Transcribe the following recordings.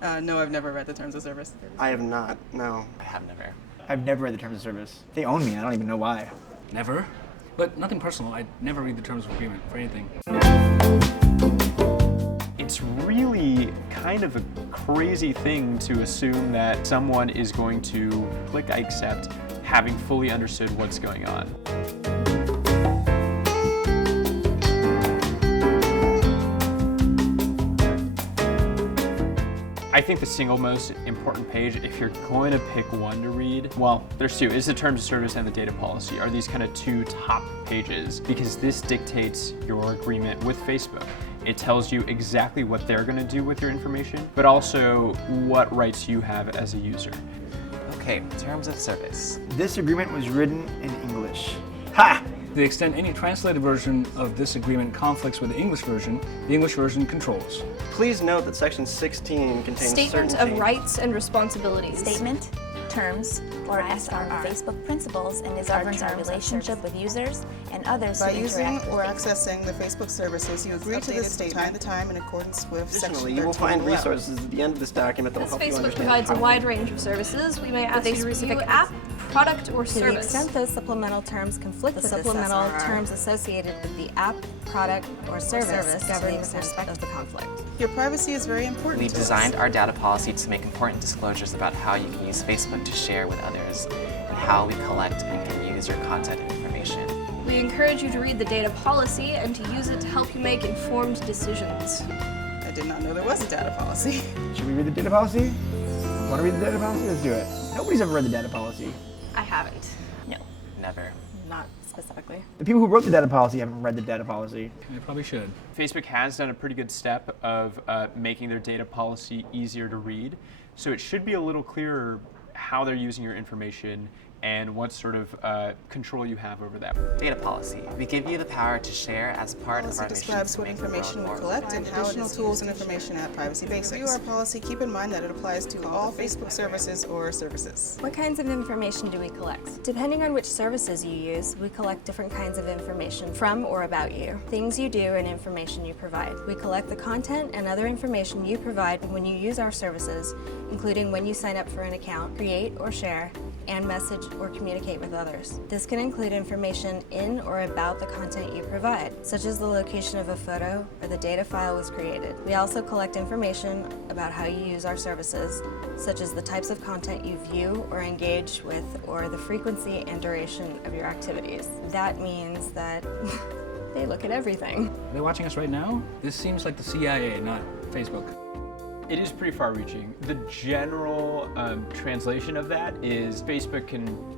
No, I've never read the terms of service. I have not, no. I have never. I've never read the terms of service. They own me, I don't even know why. Never. But nothing personal. I never read the terms of agreement for anything. It's really kind of a crazy thing to assume that someone is going to click I accept having fully understood what's going on. I think the single most important page, if you're going to pick one to read, well, there's two, is the terms of service and the data policy are these kind of two top pages, because this dictates your agreement with Facebook. It tells you exactly what they're going to do with your information, but also what rights you have as a user. Okay, terms of service. This agreement was written in English. Ha! To the extent any translated version of this agreement conflicts with the English version controls. Please note that section 16 contains Statement certain of rights and responsibilities. Statement, terms, or SRR. Facebook principles and governs our relationship with users and others By who using interact with or Facebook. accessing the Facebook services, you agree to this statement time to time in accordance with section 13. Additionally, you will find resources at the end of this document that will As help you Facebook understand provides a how wide range of services, we may ask you to specific review app, product, or To the service. extent those supplemental terms conflict with supplemental this SRR, terms associated with the app, product, or service govern the extent respect of the conflict. Your privacy is very important We to designed us. our data policy to make important disclosures about how you can use Facebook to share with others and how we collect and can use your content and information. We encourage you to read the data policy and to use it to help you make informed decisions. I did not know there was a data policy. Should we read the data policy? Want to read the data policy? Let's do it. Nobody's ever read the data policy. I haven't. No. Never. Not specifically. The people who wrote the data policy haven't read the data policy. I probably should. Facebook has done a pretty good step of making their data policy easier to read, so it should be a little clearer how they're using your information and what sort of control you have over that. Data policy. We give you the power to share as part of Policy our mission describes to what make the world information we more collect and how additional it is tools and information at Privacy Basics. Review our policy, keep in mind that it applies to all Facebook services or services. What kinds of information do we collect? Depending on which services you use, we collect different kinds of information from or about you. Things you do and information you provide. We collect the content and other information you provide when you use our services, including when you sign up for an account, create or share, and message or communicate with others. This can include information in or about the content you provide, such as the location of a photo or the date a file was created. We also collect information about how you use our services, such as the types of content you view or engage with, or the frequency and duration of your activities. That means that they look at everything. Are they watching us right now? This seems like the CIA, not Facebook. It is pretty far-reaching. The general translation of that is Facebook can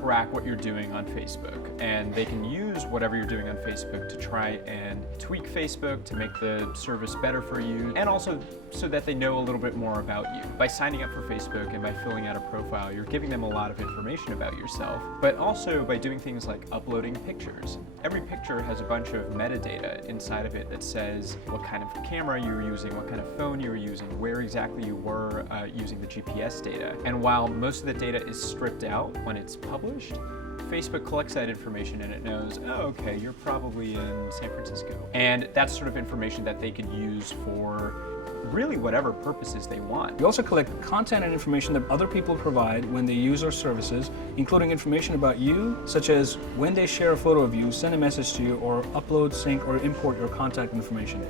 track what you're doing on Facebook, and they can use whatever you're doing on Facebook to try and tweak Facebook to make the service better for you, and also so that they know a little bit more about you. By signing up for Facebook and by filling out a profile, you're giving them a lot of information about yourself, but also by doing things like uploading pictures. Every picture has a bunch of metadata inside of it that says what kind of camera you were using, what kind of phone you were using, where exactly you were using the GPS data. And while most of the data is stripped out when it's published, Facebook collects that information and it knows, oh, okay, you're probably in San Francisco. And that's sort of information that they could use for really whatever purposes they want. We also collect content and information that other people provide when they use our services, including information about you, such as when they share a photo of you, send a message to you, or upload, sync, or import your contact information.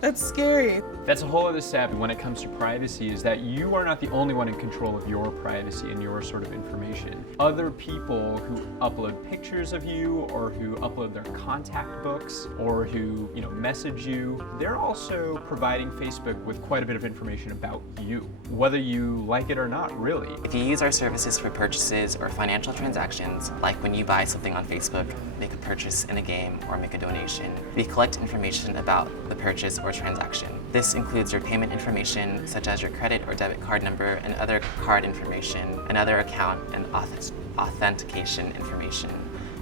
That's scary. That's a whole other step when it comes to privacy, is that you are not the only one in control of your privacy and your sort of information. Other people who upload pictures of you, or who upload their contact books, or who, message you, they're also providing Facebook with quite a bit of information about you, whether you like it or not, really. If you use our services for purchases or financial transactions, like when you buy something on Facebook, make a purchase in a game, or make a donation, we collect information about the purchase or transaction. This includes your payment information, such as your credit or debit card number and other card information, and other account and authentication information,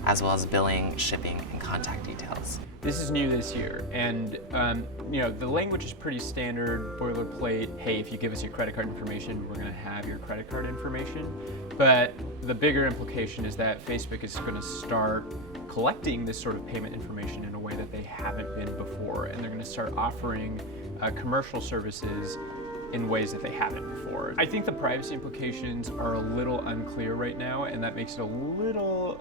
as well as billing, shipping, and contact details. This is new this year, and the language is pretty standard, boilerplate. Hey, if you give us your credit card information, we're going to have your credit card information. But the bigger implication is that Facebook is going to start collecting this sort of payment information in a way that they haven't been before, and they're going to start offering commercial services in ways that they haven't before. I think the privacy implications are a little unclear right now, and that makes it a little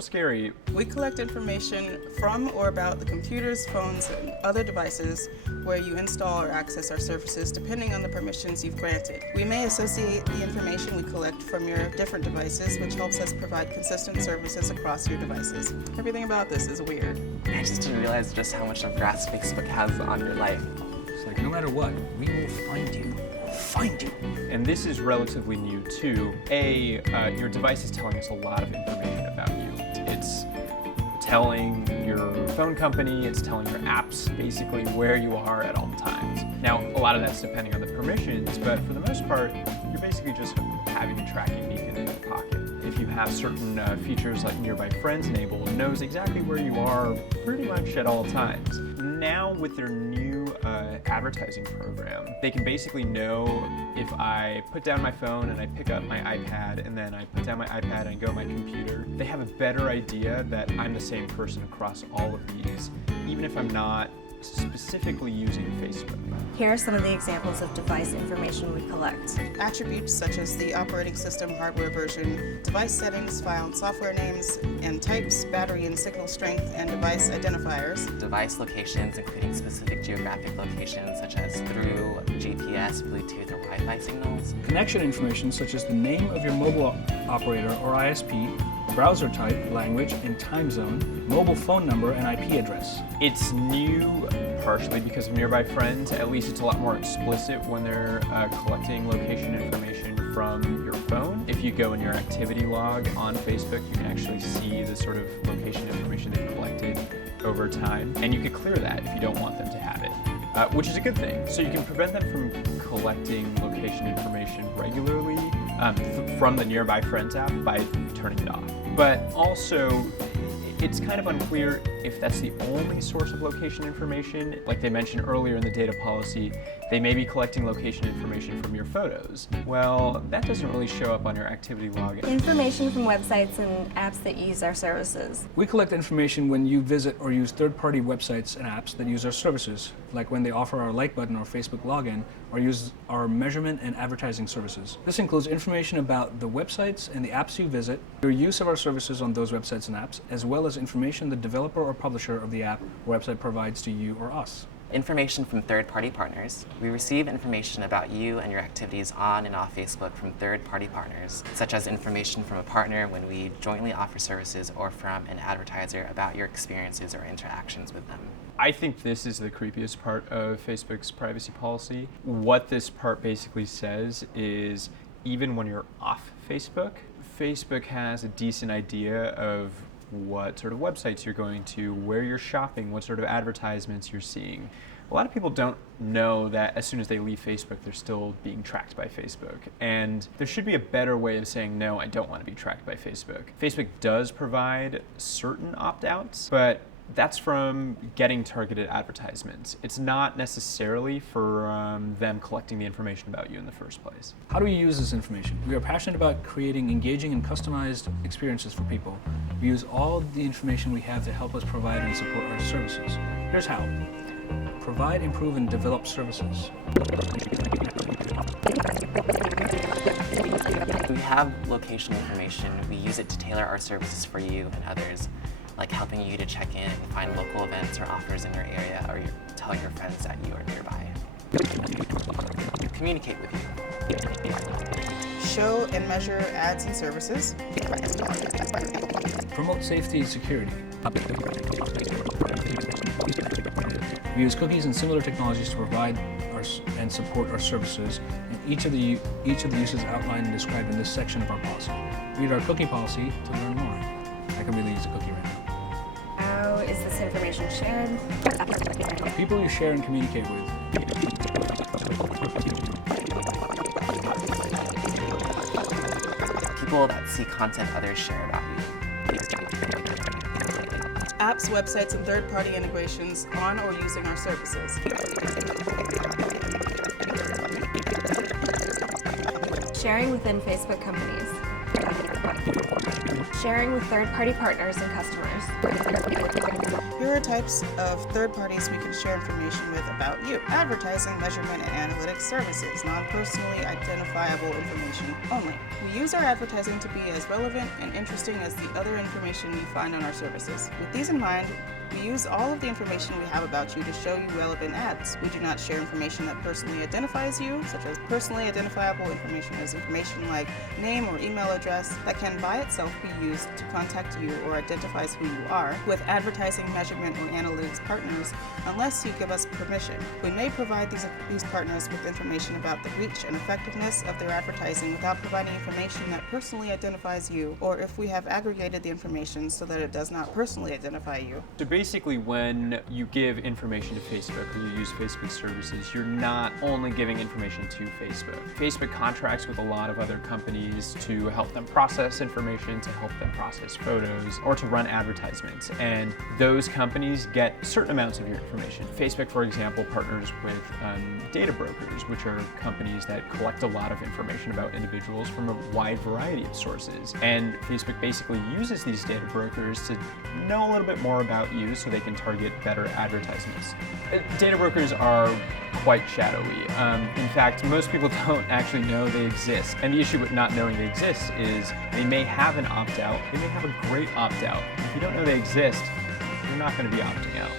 scary. We collect information from or about the computers, phones, and other devices where you install or access our services depending on the permissions you've granted. We may associate the information we collect from your different devices, which helps us provide consistent services across your devices. Everything about this is weird. I just didn't realize just how much of grasp Facebook has on your life. It's like no matter what, we will find you. Find you. And this is relatively new too. Your device is telling us a lot of information about you. It's telling your phone company, it's telling your apps basically where you are at all times. Now, a lot of that's depending on the permissions, but for the most part, you're basically just having a tracking beacon in your pocket. If you have certain features like Nearby Friends enabled, it knows exactly where you are pretty much at all times. Now with their new advertising program, they can basically know if I put down my phone and I pick up my iPad and then I put down my iPad and go to my computer, they have a better idea that I'm the same person across all of these, even if I'm not specifically using Facebook. Here are some of the examples of device information we collect. Attributes such as the operating system hardware version, device settings, file and software names, and types, battery and signal strength, and device identifiers. Device locations, including specific geographic locations such as through GPS, Bluetooth, or Wi-Fi signals. Connection information such as the name of your mobile operator or ISP, browser type, language, and time zone, mobile phone number, and IP address. It's new partially because of Nearby Friends. At least it's a lot more explicit when they're collecting location information from your phone. If you go in your activity log on Facebook, you can actually see the sort of location information they've collected over time, and you could clear that if you don't want them to have it, which is a good thing. So you can prevent them from collecting location information regularly from the Nearby Friends app by turning it off. But also, it's kind of unclear if that's the only source of location information. Like they mentioned earlier in the data policy, they may be collecting location information from your photos. Well, that doesn't really show up on your activity log. Information from websites and apps that use our services. We collect information when you visit or use third-party websites and apps that use our services, like when they offer our like button or Facebook login, or use our measurement and advertising services. This includes information about the websites and the apps you visit, your use of our services on those websites and apps, as well as information the developer or publisher of the app or website provides to you or us. Information from third-party partners. We receive information about you and your activities on and off Facebook from third-party partners, such as information from a partner when we jointly offer services or from an advertiser about your experiences or interactions with them. I think this is the creepiest part of Facebook's privacy policy. What this part basically says is even when you're off Facebook, Facebook has a decent idea of what sort of websites you're going to, where you're shopping, what sort of advertisements you're seeing. A lot of people don't know that as soon as they leave Facebook, they're still being tracked by Facebook. And there should be a better way of saying, no, I don't want to be tracked by Facebook. Facebook does provide certain opt-outs, but that's from getting targeted advertisements. It's not necessarily for them collecting the information about you in the first place. How do we use this information? We are passionate about creating engaging and customized experiences for people. We use all the information we have to help us provide and support our services. Here's how. Provide, improve, and develop services. We have location information. We use it to tailor our services for you and others, like helping you to check in and find local events or offers in your area, or tell your friends that you are nearby. Communicate with you. Show and measure ads and services. Promote safety and security. We use cookies and similar technologies to provide and support our services, and each of the uses outlined and described in this section of our policy. Read our cookie policy to learn more. I can really use a cookie right now. How is this information shared? People you share and communicate with. People that see content others share about you. Apps, websites, and third-party integrations on or using our services. Sharing within Facebook companies. Sharing with third-party partners and customers. Here are types of third parties we can share information with about you. Advertising, measurement, and analytics services, non-personally identifiable information only. We use our advertising to be as relevant and interesting as the other information you find on our services. With these in mind, we use all of the information we have about you to show you relevant ads. We do not share information that personally identifies you, such as personally identifiable information as information like name or email address that can by itself be used to contact you or identifies who you are, with advertising, measurement, or analytics partners, unless you give us permission. We may provide these partners with information about the reach and effectiveness of their advertising without providing information that personally identifies you, or if we have aggregated the information so that it does not personally identify you. So basically, when you give information to Facebook or you use Facebook services, you're not only giving information to Facebook. Facebook contracts with a lot of other companies to help them process information, to help them process photos, or to run advertisements. And those companies get certain amounts of your information. Facebook, for example, partners with data brokers, which are companies that collect a lot of information about individuals from a wide variety of sources. And Facebook basically uses these data brokers to know a little bit more about you so they can target better advertisements. Data brokers are quite shadowy. In fact, most people don't actually know they exist. And the issue with not knowing they exist is they may have an opt-out, they may have a great opt-out. If you don't know they exist, you're not going to be opting out.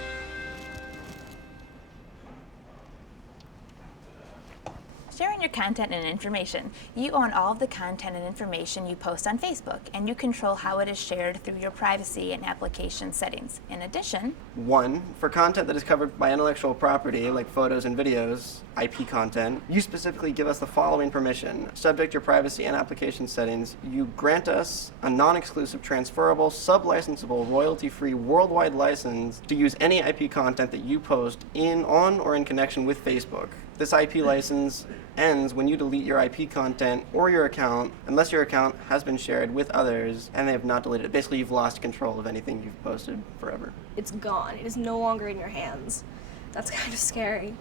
Sharing your content and information. You own all of the content and information you post on Facebook, and you control how it is shared through your privacy and application settings. In addition, 1. For content that is covered by intellectual property, like photos and videos, IP content, you specifically give us the following permission. Subject your privacy and application settings, you grant us a non-exclusive, transferable, sub-licensable, royalty-free, worldwide license to use any IP content that you post on, or in connection with Facebook. This IP license ends when you delete your IP content or your account, unless your account has been shared with others and they have not deleted it. Basically, you've lost control of anything you've posted forever. It's gone. It is no longer in your hands. That's kind of scary.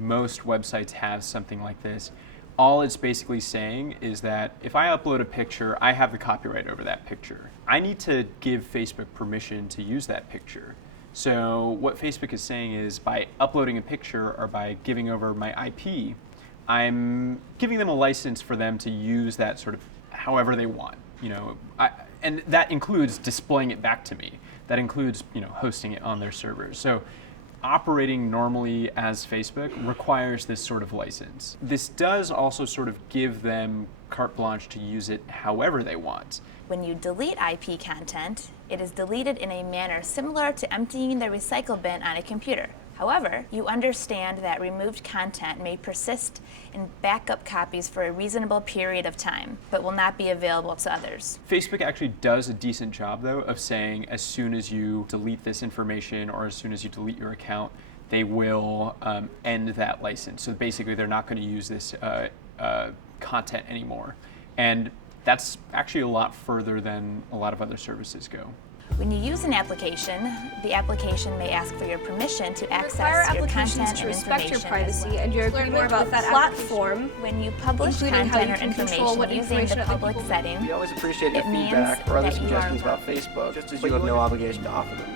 Most websites have something like this. All it's basically saying is that if I upload a picture, I have the copyright over that picture. I need to give Facebook permission to use that picture. So what Facebook is saying is by uploading a picture or by giving over my IP, I'm giving them a license for them to use that sort of however they want. And that includes displaying it back to me. That includes, hosting it on their servers. So operating normally as Facebook requires this sort of license. This does also sort of give them carte blanche to use it however they want. when you delete IP content, it is deleted in a manner similar to emptying the recycle bin on a computer. However, you understand that removed content may persist in backup copies for a reasonable period of time, but will not be available to others. Facebook actually does a decent job, though, of saying as soon as you delete this information or as soon as you delete your account, they will end that license. So basically, they're not going to use this content anymore. And that's actually a lot further than a lot of other services go. When you use an application, the application may ask for your permission to access your content to and respect your information. privacy and your agreement about that platform. When you publish including how you content or can control what information using the information other public people- setting, We always appreciate your It means feedback or other that you suggestions are- about Facebook, just as you have no obligation to offer them.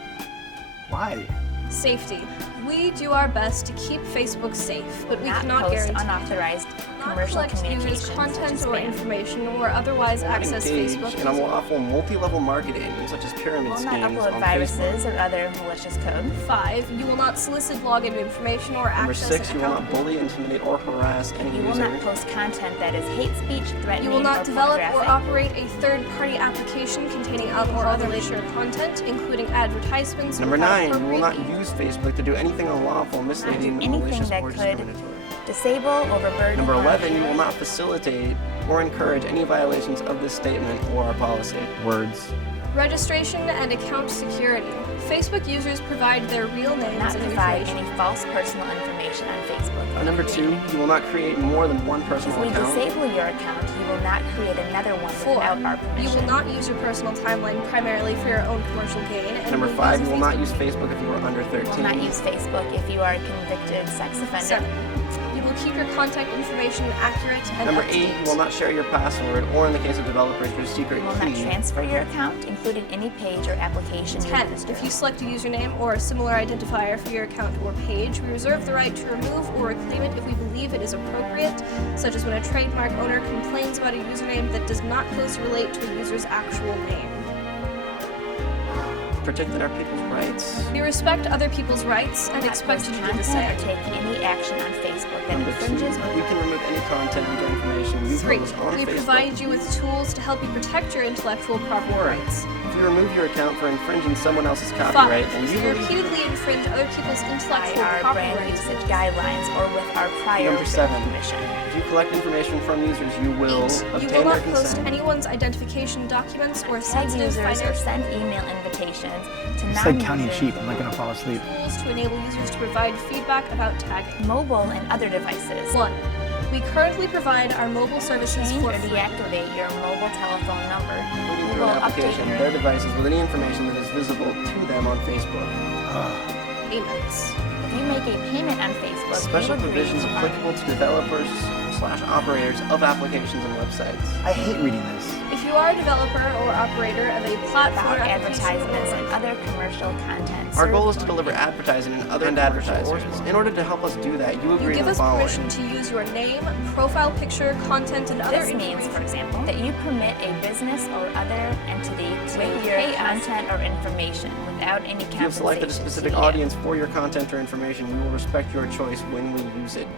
Why? Safety. We do our best to keep Facebook safe, but we not cannot post guarantee unauthorized not commercial collect users' communications content such or as spam. information or otherwise access Engage Facebook. in unlawful multi-level marketing, such as pyramid Will schemes not upload on viruses Facebook. or other malicious code. 5. You will not solicit login information or Number access 6, an you will account. not bully, intimidate, or harass any You will user. not post content that is hate speech, threatening, You will not or develop or pornographic. operate a third-party application containing alcohol-related content, including advertisements. Number without 9, you will not appropriate use Facebook to do anything unlawful, misleading, anything malicious, that or could discriminatory. disable, overburden, Number or 11, you will impair. not facilitate or encourage any violations of this statement or our policy. Words. Registration and account security. Facebook users provide their real names Not and provide information. any false personal information on Facebook. or Number 2, you will not create more than one If personal we account. disable your account, you will not create another one 4. without our permission. You will not use your personal timeline primarily for your own commercial gain. And Number will 5, use you will not Facebook- use Facebook if you are under You will 13. not use Facebook if you are a convicted sex offender. 7. You will will keep your contact information accurate and Number up to 8, date. you will not share your password, or in the case of developers, your secret You will not key. transfer your account, including any page or application you 10. administer. If you select a username or a similar identifier for your account or page, we reserve the right to remove or reclaim it if we believe it is appropriate, such as when a trademark owner complains about a username that does not closely relate to a user's actual name. Protecting our people's rights. We respect other people's rights and Not expect post you to do the content same. or take any action on Facebook that Number 2, infringes or we can remove any content and information you 3. post on We Facebook. provide you with tools to help you protect your intellectual property 4. rights. If you remove your account for infringing someone else's 5. copyright, and If you you believe repeatedly infringe other people's by intellectual our property brand rights, usage guidelines or with our prior Number written 7. permission. If you collect information from users, you will 8. You obtain will their not post consent. anyone's identification documents or Tag sensitive users or financial send email invitations to It's like counting non-users. sheep. I'm not gonna fall asleep. tools to enable users to provide feedback about tagging. Mobile and other devices. 1. We currently provide our mobile services Change for or free. deactivate your mobile telephone number. Including We through will an update application, your their devices with any information that is visible to them on Facebook. Payments. If you make a payment on Facebook, Special you agree provisions to applicable to developers/operators of applications and websites. I hate reading this. If you are a developer or operator of a platform about application advertisements or and other commercial content. Our goal is to served deliver on advertising and other advertisers. In order to help us do that, you you agree give to the us following. permission to use your name, profile picture, content, and other This means, for information. example, that you permit a business or other entity to With your pay content or information without any If you have compensation selected a specific to you. audience for your content or information, we will respect your choice when we use it.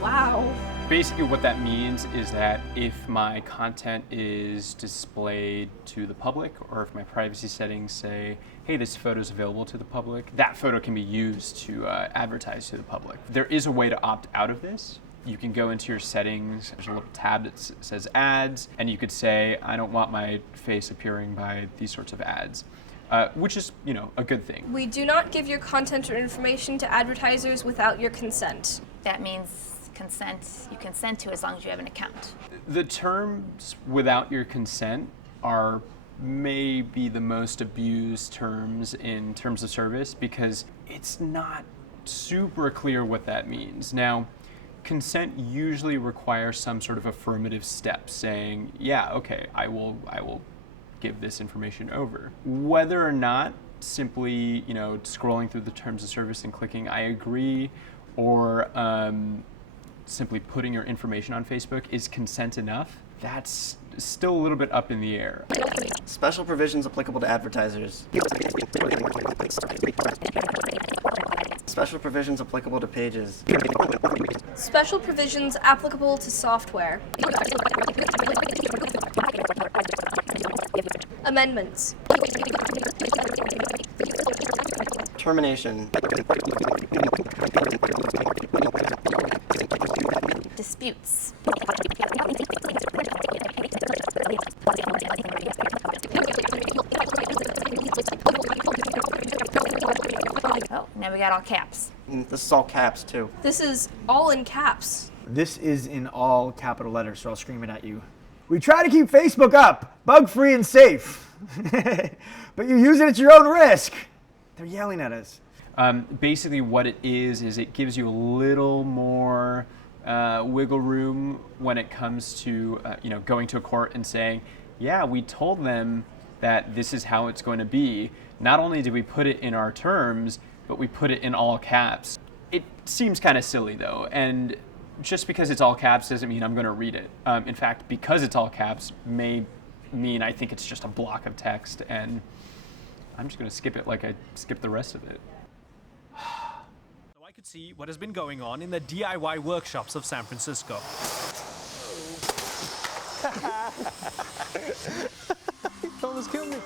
Wow. Basically, what that means is that if my content is displayed to the public, or if my privacy settings say, hey, this photo is available to the public, that photo can be used to advertise to the public. There is a way to opt out of this. You can go into your settings, there's a little tab that says ads, and you could say, I don't want my face appearing by these sorts of ads. Which is, a good thing. We do not give your content or information to advertisers without your consent. That means you consent to as long as you have an account. The terms without your consent are maybe the most abused terms in terms of service because it's not super clear what that means. Now, consent usually requires some sort of affirmative step saying, yeah, okay, I will give this information over. Whether or not simply, scrolling through the terms of service and clicking I agree or simply putting your information on Facebook is consent enough, that's still a little bit up in the air. Special provisions applicable to advertisers. Special provisions applicable to pages. Special provisions applicable to software. Amendments. Termination. Disputes. Oh, now we got all caps. And this is all caps too. This is all in caps. This is in all capital letters, so I'll scream it at you. We try to keep Facebook up, bug-free and safe. But you use it at your own risk. They're yelling at us. Basically what it is it gives you a little more wiggle room when it comes to going to a court and saying, yeah, we told them that this is how it's going to be. Not only did we put it in our terms, but we put it in all caps. It seems kind of silly though, and just because it's all caps doesn't mean I'm going to read it. In fact, because it's all caps may mean I think it's just a block of text, and I'm just going to skip it like I skipped the rest of it. So I could see what has been going on in the DIY workshops of San Francisco. He almost killed me.